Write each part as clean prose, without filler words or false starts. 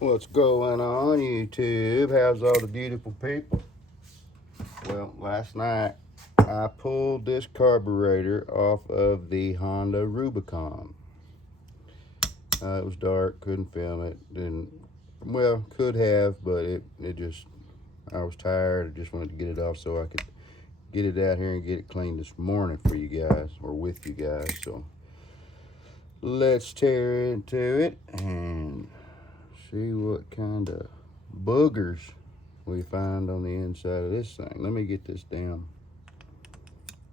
What's going on, YouTube? How's all the beautiful people? Well, last night I pulled this carburetor off of the Honda Rubicon. It was dark, couldn't film it. Could have, but I was tired. I just wanted to get it off so I could get it out here and get it cleaned this morning for you guys, or with you guys. So let's tear into it and see what kind of boogers we find on the inside of this thing. Let me get this damn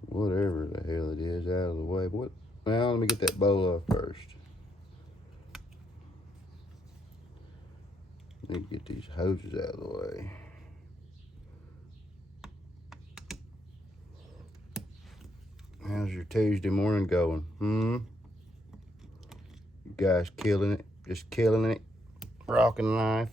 whatever the hell it is out of the way. Well, let me get that bowl off first. Need to get these hoses out of the way. How's your Tuesday morning going? You guys killing it? Just killing it? Rocking life?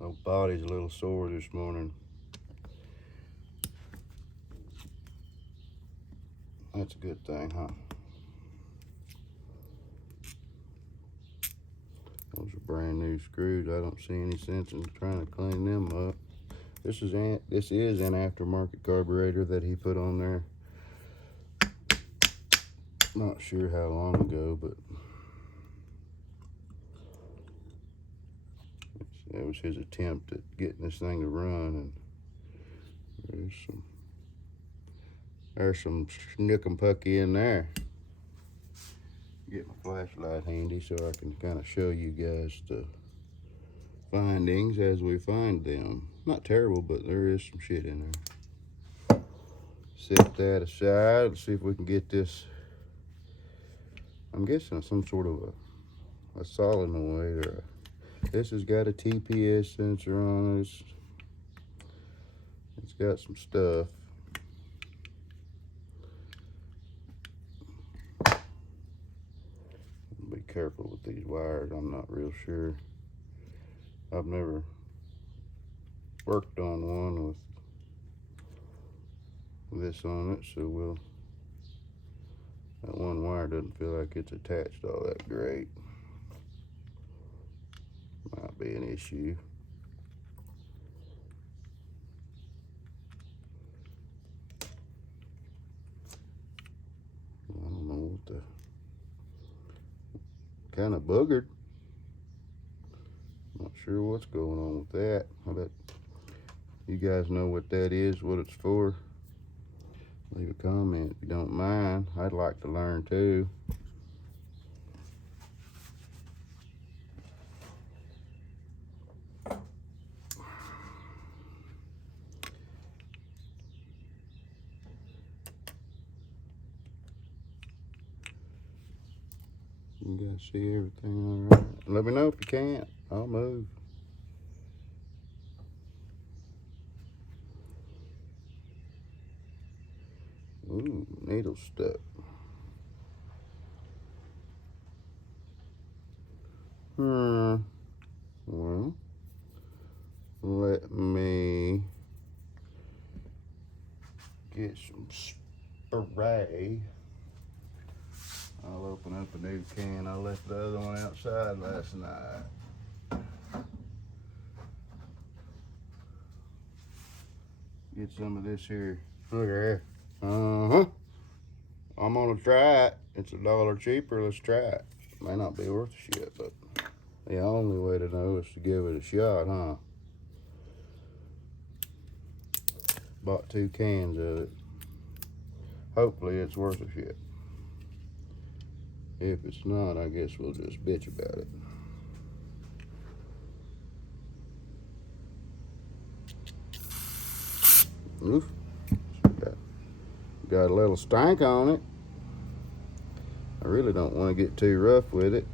My body's a little sore this morning. That's a good thing, huh? Those are brand new screws. I don't see any sense in trying to clean them up. This is an aftermarket carburetor that he put on there. Not sure how long ago, but it was his attempt at getting this thing to run. And there's some snickum-pucky in there. Get my flashlight handy so I can kind of show you guys the findings as we find them. Not terrible, but there is some shit in there. Set that aside. Let's see if we can get this. I'm guessing some sort of a solenoid or this has got a TPS sensor on it. It's got some stuff. Be careful with these wires. I'm not real sure. I've never worked on one with this on it, so that one wire doesn't feel like it's attached all that great. Might be an issue. I don't know what the kind of boogered. Not sure what's going on with that. I bet you guys know what that is, what it's for. Leave a comment if you don't mind. I'd like to learn too. You guys see everything all right? Let me know if you can't. I'll move. Ooh, needle stuck. Well, let me get some spray. I'll open up a new can. I left the other one outside last night. Get some of this here. Look at there. I'm gonna try it. It's $1 cheaper. Let's try it. May not be worth a shit, but the only way to know is to give it a shot, huh? Bought 2 cans of it. Hopefully it's worth a shit. If it's not, I guess we'll just bitch about it. Oof. Got a little stank on it. I really don't want to get too rough with it.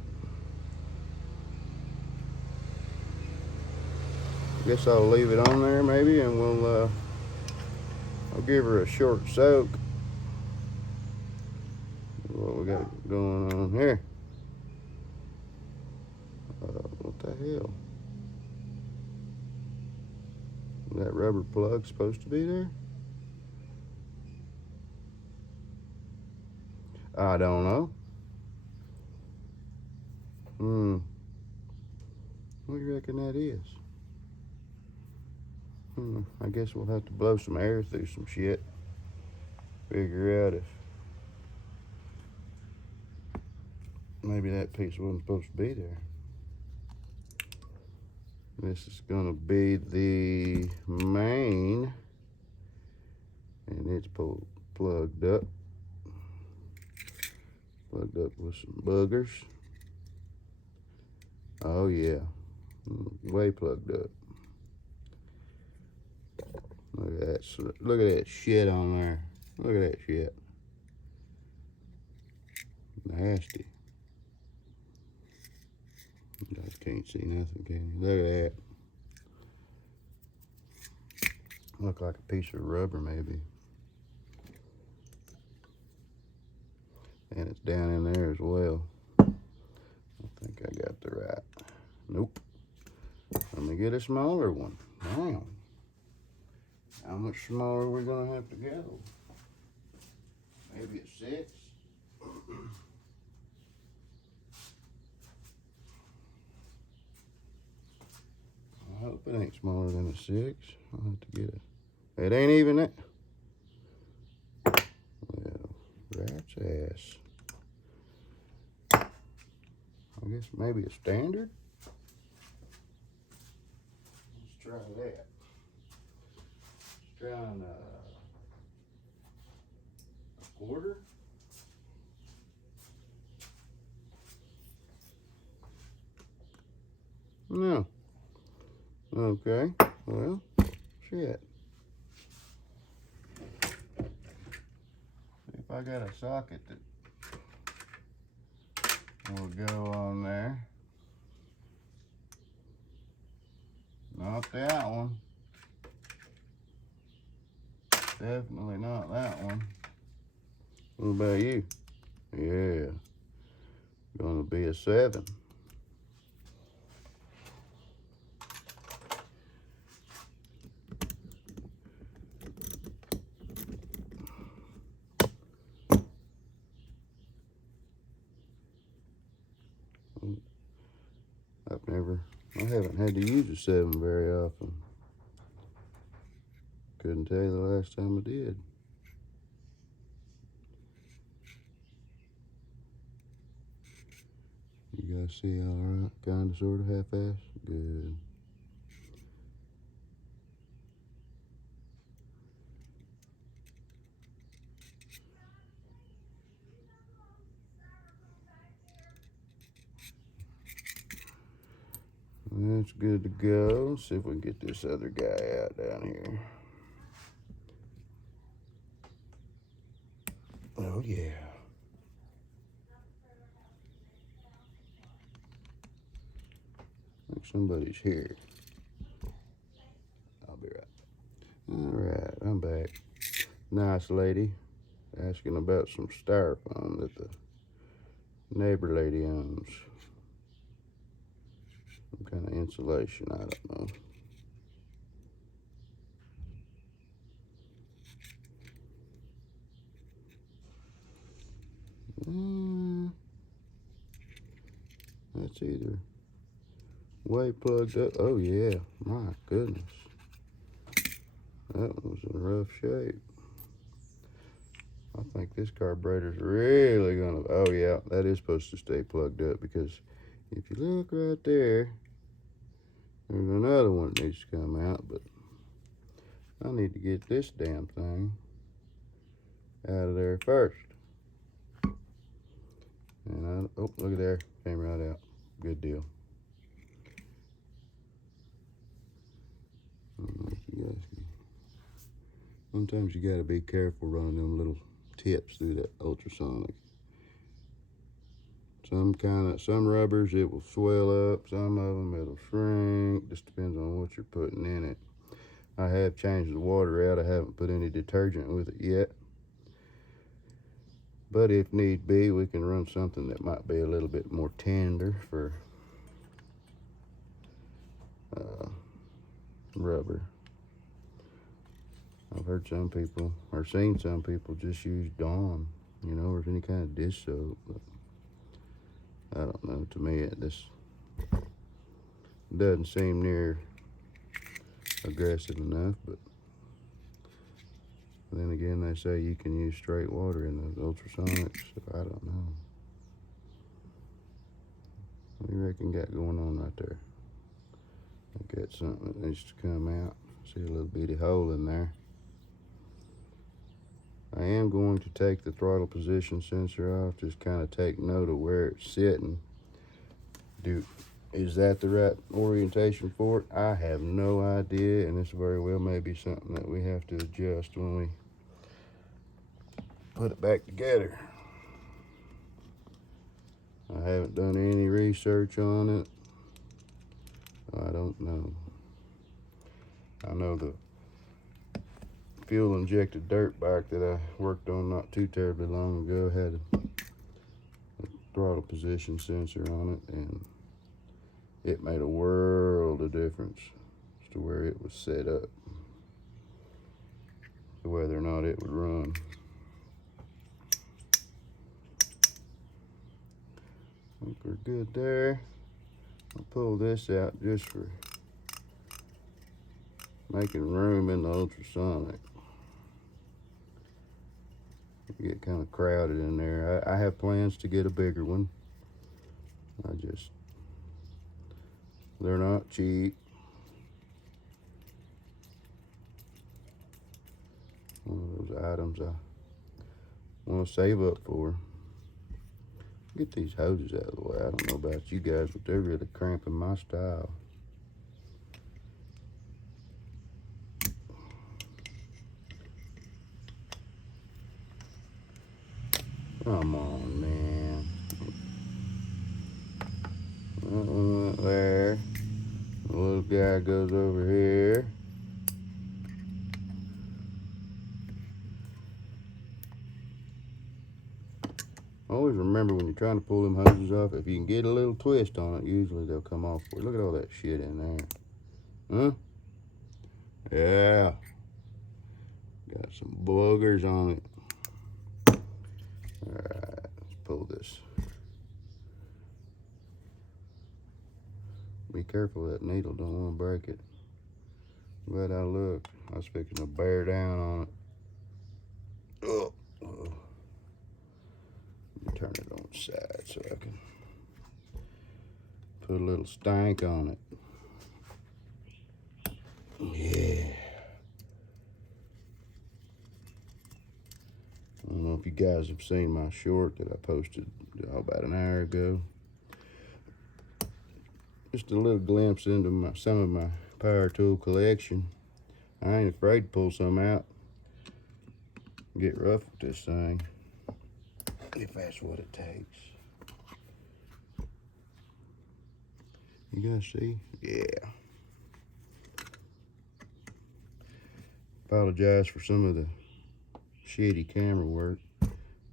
Guess I'll leave it on there maybe, and I'll give her a short soak. What we got going on here? What the hell? That rubber plug supposed to be there? I don't know. What do you reckon that is? I guess we'll have to blow some air through some shit. Figure out if maybe that piece wasn't supposed to be there. This is gonna be the main, and it's plugged up with some boogers. Oh yeah, way plugged up. Look at that! Look at that shit on there. Look at that shit. Nasty. You guys can't see nothing, can you? Look at that. Look like a piece of rubber, maybe. And it's down in there as well. I think I got the right. Nope. Let me get a smaller one. Damn. How much smaller are we gonna have to go? Maybe a 6. I hope it ain't smaller than a 6. I'll have to get it. It ain't even that. Well, rat's ass. I guess maybe a standard. Let's try that. Let's try a quarter. No. Okay. Well, shit. See if I got a socket that will go on there. Not that one. Definitely not that one. What about you? Yeah. Gonna be a 7. I haven't had to use a 7 very often. Couldn't tell you the last time I did. You guys see all right? Kinda, sorta, half-ass? Good. That's good to go. Let's see if we can get this other guy out down here. Oh yeah. Like somebody's here. I'll be right. Alright, I'm back. Nice lady asking about some styrofoam that the neighbor lady owns. Some kind of insulation, I don't know. That's either way plugged up. Oh yeah, my goodness. That was in rough shape. I think this carburetor's really gonna, oh yeah, that is supposed to stay plugged up, because if you look right there, there's another one that needs to come out, but I need to get this damn thing out of there first. And oh, look at there, came right out. Good deal. I don't know if you guys can. Sometimes you gotta be careful running them little tips through that ultrasonic. Some rubbers it will swell up, some of them it'll shrink. Just depends on what you're putting in it. I have changed the water out. I haven't put any detergent with it yet. But if need be, we can run something that might be a little bit more tender for rubber. I've heard some people, or seen some people just use Dawn. you know, or if any kind of dish soap. But I don't know. To me, this doesn't seem near aggressive enough. But then again, they say you can use straight water in those ultrasonics. So I don't know. What do you reckon got going on right there? I got something that needs to come out. See a little bitty hole in there. I am going to take the throttle position sensor off, just kind of take note of where it's sitting. Is that the right orientation for it? I have no idea, and this very well may be something that we have to adjust when we put it back together. I haven't done any research on it. I don't know. I know the fuel injected dirt bike that I worked on not too terribly long ago had a throttle position sensor on it, and it made a world of difference as to where it was set up, to whether or not it would run. I think we're good there. I'll pull this out just for making room in the ultrasonic. You get kind of crowded in there. I have plans to get a bigger one. They're not cheap. One of those items I want to save up for. Get these hoses out of the way. I don't know about you guys, but they're really cramping my style. Come on, man. That one went there. The little guy goes over here. Always remember when you're trying to pull them hoses off, if you can get a little twist on it, usually they'll come off for you. Look at all that shit in there. Huh? Yeah. Got some boogers on it. Alright, let's pull this. Be careful of that needle, don't want to break it. Glad I looked. I was fixing to bear down on it. Oh. Turn it on its side so I can put a little stank on it. Yeah. I don't know if you guys have seen my short that I posted about an hour ago. Just a little glimpse into some of my power tool collection. I ain't afraid to pull some out. Get rough with this thing, if that's what it takes. You guys see? Yeah. Apologize for some of the shitty camera work.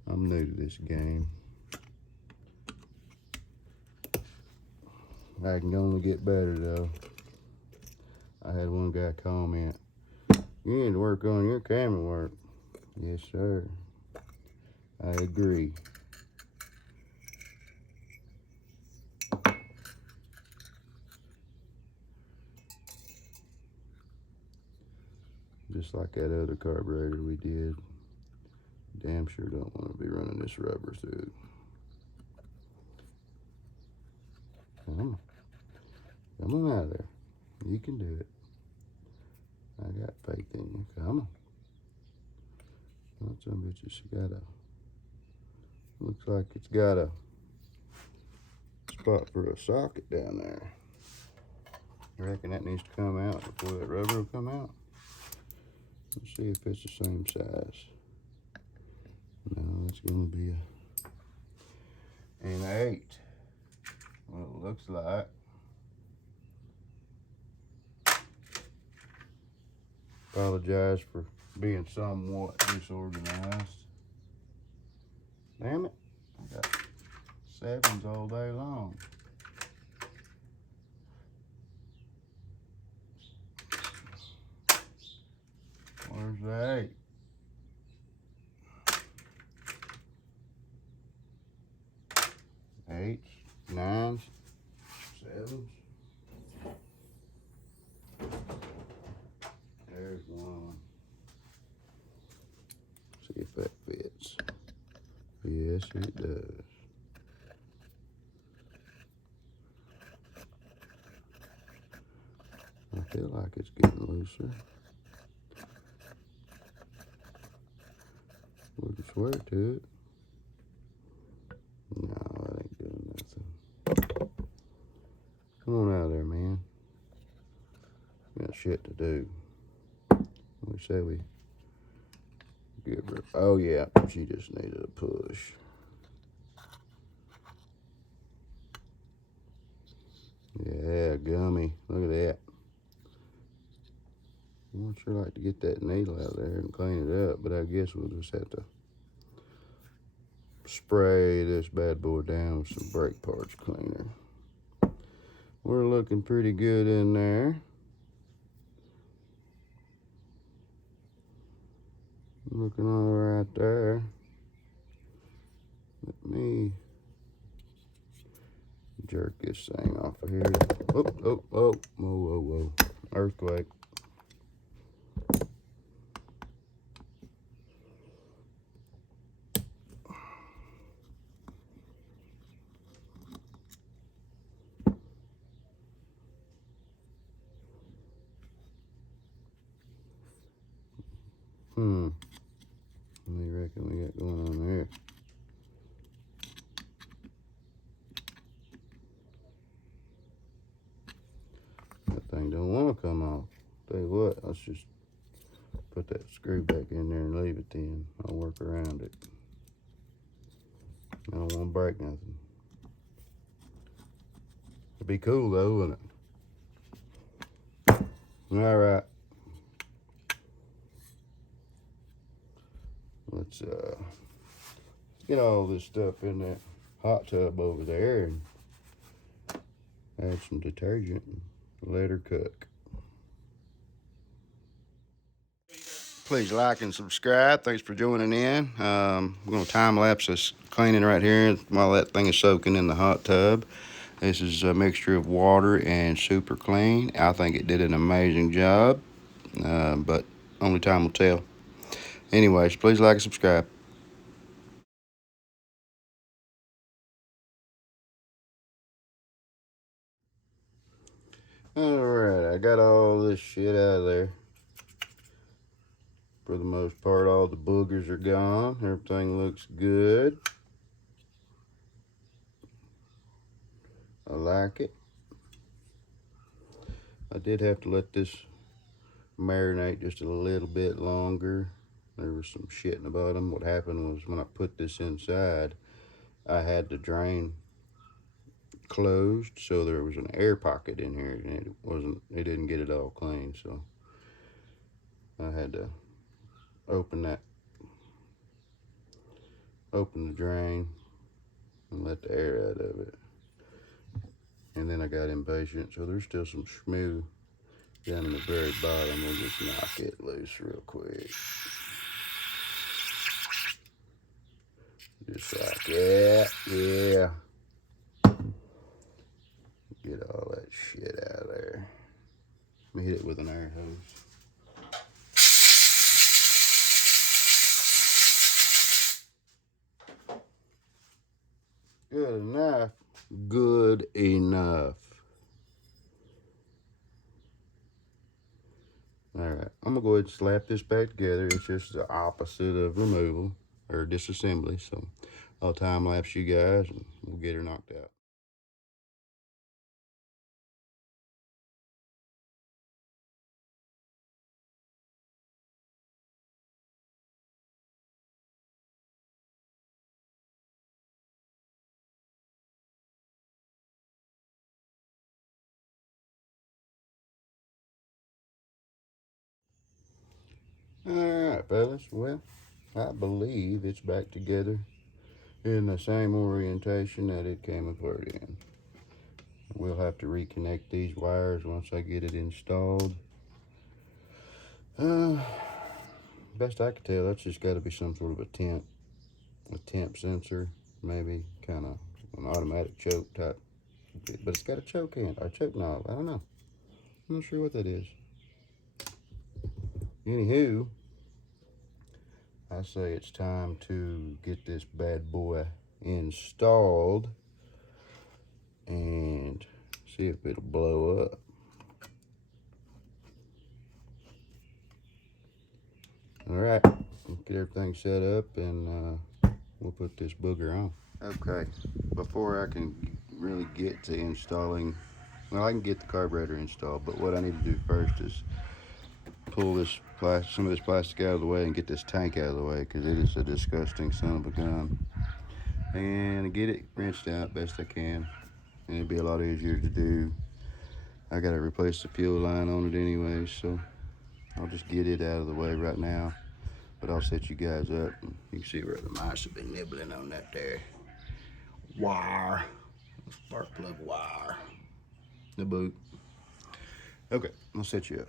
I'm new to this game. I can only get better though. I had one guy comment, "You need to work on your camera work." Yes, sir. I agree. Just like that other carburetor we did. Damn sure don't want to be running this rubber through. Come on. Come on out of there. You can do it. I got faith in you. Come on. That some bitch just got a, looks like it's got a spot for a socket down there. I reckon that needs to come out before that rubber will come out. Let's see if it's the same size. No, it's gonna be an 8. Well, it looks like. Apologize for being somewhat disorganized. Damn it, I got 7s all day long. Where's the 8? eights, nines, sevens. There's one. See if that fits. Yes, it does. I feel like it's getting looser. We can swear to it. No, that ain't doing nothing. Come on out of there, man. We got shit to do. We say we give her. Oh yeah, she just needed a push. Yeah, gummy. Look at that. I would sure like to get that needle out there and clean it up, but I guess we'll just have to spray this bad boy down with some brake parts cleaner. We're looking pretty good in there. Looking all right there. Let me jerk this thing off of here. Oh, oh, oh, whoa, whoa, whoa. Earthquake. What do you reckon we got going on there? That thing don't want to come off. Tell you what, let's just put that screw back in there and leave it then. I'll work around it. I don't want to break nothing. It'd be cool though, wouldn't it? All right. Let's get all this stuff in that hot tub over there and add some detergent and let her cook. Please like and subscribe. Thanks for joining in. We're going to time lapse this cleaning right here while that thing is soaking in the hot tub. This is a mixture of water and super clean. I think it did an amazing job, but only time will tell. Anyways, please like and subscribe. Alright, I got all this shit out of there. For the most part, all the boogers are gone. Everything looks good. I like it. I did have to let this marinate just a little bit longer. There was some shit in the bottom. What happened was when I put this inside, I had the drain closed, so there was an air pocket in here, and it didn't get it all clean, so I had to open the drain and let the air out of it. And then I got impatient, so there's still some schmoo down in the very bottom. We'll just knock it loose real quick. Just like that, yeah. Get all that shit out of there. Let me hit it with an air hose. Good enough. Good enough. Alright, I'm gonna go ahead and slap this back together. It's just the opposite of removal or disassembly. So I'll time lapse you guys and we'll get her knocked out. Alright, fellas. Well, I believe it's back together in the same orientation that it came apart in. We'll have to reconnect these wires once I get it installed. Best I can tell, that's just got to be some sort of a temp sensor, maybe kind of an automatic choke type, but it's got a choke hand or choke knob. I don't know. I'm not sure what that is. Anywho, I say it's time to get this bad boy installed and see if it'll blow up. All right, get everything set up and we'll put this booger on. Okay, before I can really get to installing, well, I can get the carburetor installed, but what I need to do first is pull this some of this plastic out of the way and get this tank out of the way, because it is a disgusting son of a gun. And get it rinsed out best I can, and it'd be a lot easier to do. I gotta replace the fuel line on it anyway, so I'll just get it out of the way right now. But I'll set you guys up, and you can see where the mice have been nibbling on that there wire, spark plug wire, the boot. Okay, I'll set you up.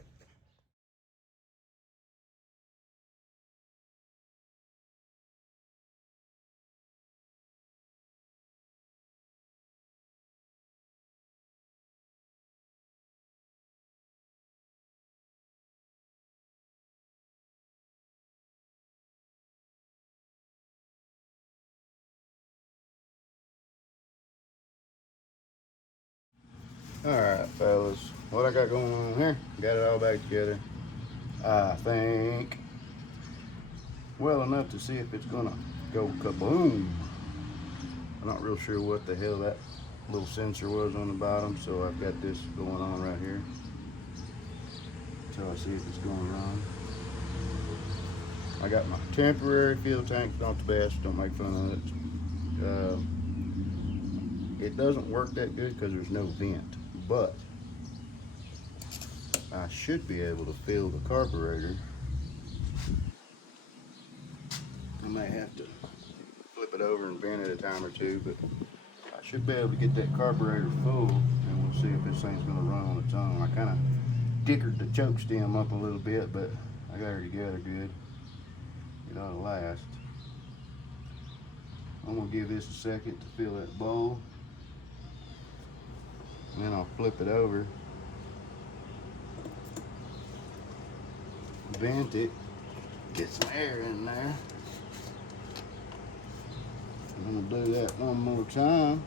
All right, fellas, what I got going on here, got it all back together, I think, well enough to see if it's gonna go kaboom. I'm not real sure what the hell that little sensor was on the bottom, so I've got this going on right here until I see if it's going wrong. I got my temporary fuel tank, not the best, don't make fun of it. It doesn't work that good because there's no vent, but I should be able to fill the carburetor. I may have to flip it over and bend it a time or two, but I should be able to get that carburetor full, and we'll see if this thing's going to run on its own. I kind of dickered the choke stem up a little bit, but I got her together good. It ought to last. I'm going to give this a second to fill that bowl, and then I'll flip it over, vent it, get some air in there. I'm gonna do that one more time,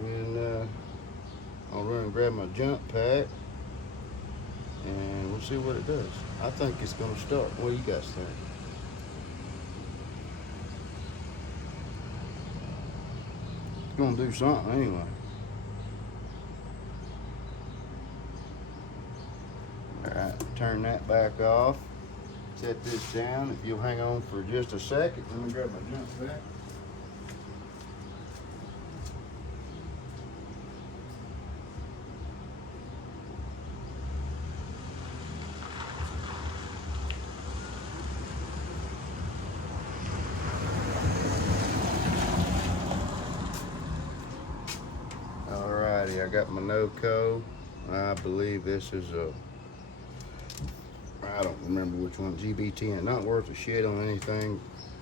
and I'll run and grab my jump pack, and we'll see what it does. I think it's gonna start. What do you guys think? It's gonna do something anyway. All right, turn that back off. Set this down. If you'll hang on for just a second, let me grab my jump pack. Alrighty, I got my NOCO. I believe this is a, I don't remember which one, GB10. Not worth a shit on anything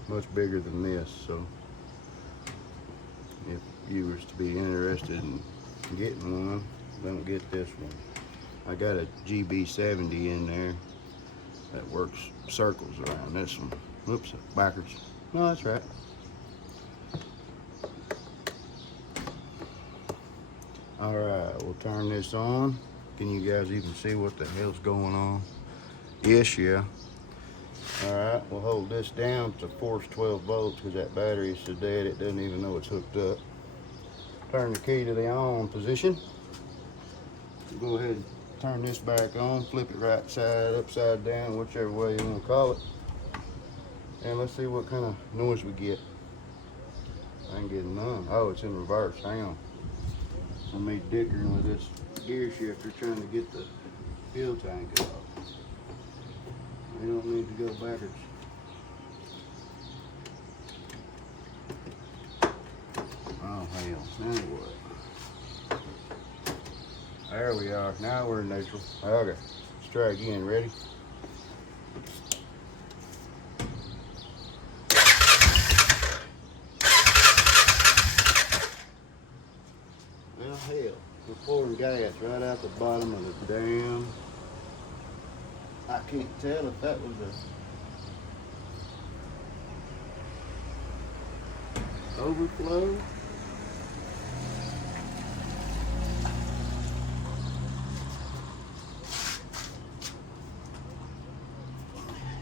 much bigger than this. So if you was to be interested in getting one, don't get this one. I got a GB70 in there that works circles around this one. Whoops, backwards. No, that's right. All right, we'll turn this on. Can you guys even see what the hell's going on? Yes, yeah. All right, we'll hold this down to force 12 volts because that battery is so dead it doesn't even know it's hooked up. Turn the key to the on position. Go ahead and turn this back on, flip it right side, upside down, whichever way you want to call it. And let's see what kind of noise we get. I ain't getting none. Oh, it's in reverse, hang on. So me dickering with this gear shifter trying to get the fuel tank off. We don't need to go backwards. Oh hell, now what? There we are, now we're in neutral. Okay, let's try again, ready? pouring gas right out the bottom of the dam. I can't tell if that was a overflow.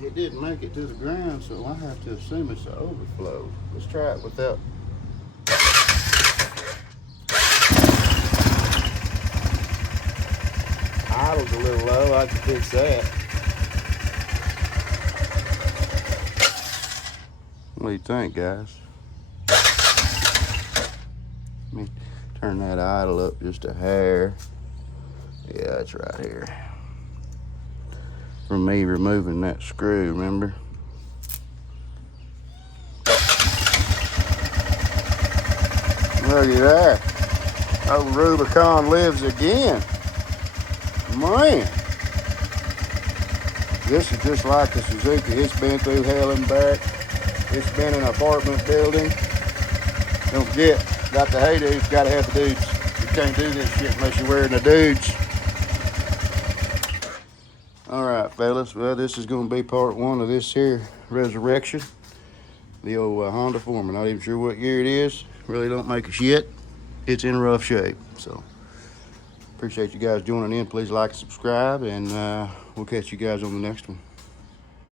It didn't make it to the ground, so I have to assume it's an overflow. Let's try it without. Idle's a little low. I can fix that. What do you think, guys? Let me turn that idle up just a hair. Yeah, it's right here. From me removing that screw, remember? Look at that. Old Rubicon lives again. Man. This is just like the Suzuki. It's been through hell and back. It's been an apartment building. Don't forget, got the hey dudes, gotta have the dudes. You can't do this shit unless you're wearing the dudes. Alright, fellas. Well, this is going to be part one of this here resurrection. The old Honda Foreman. Not even sure what year it is. Really don't make a shit. It's in rough shape. So, appreciate you guys joining in. Please like and subscribe, and we'll catch you guys on the next one.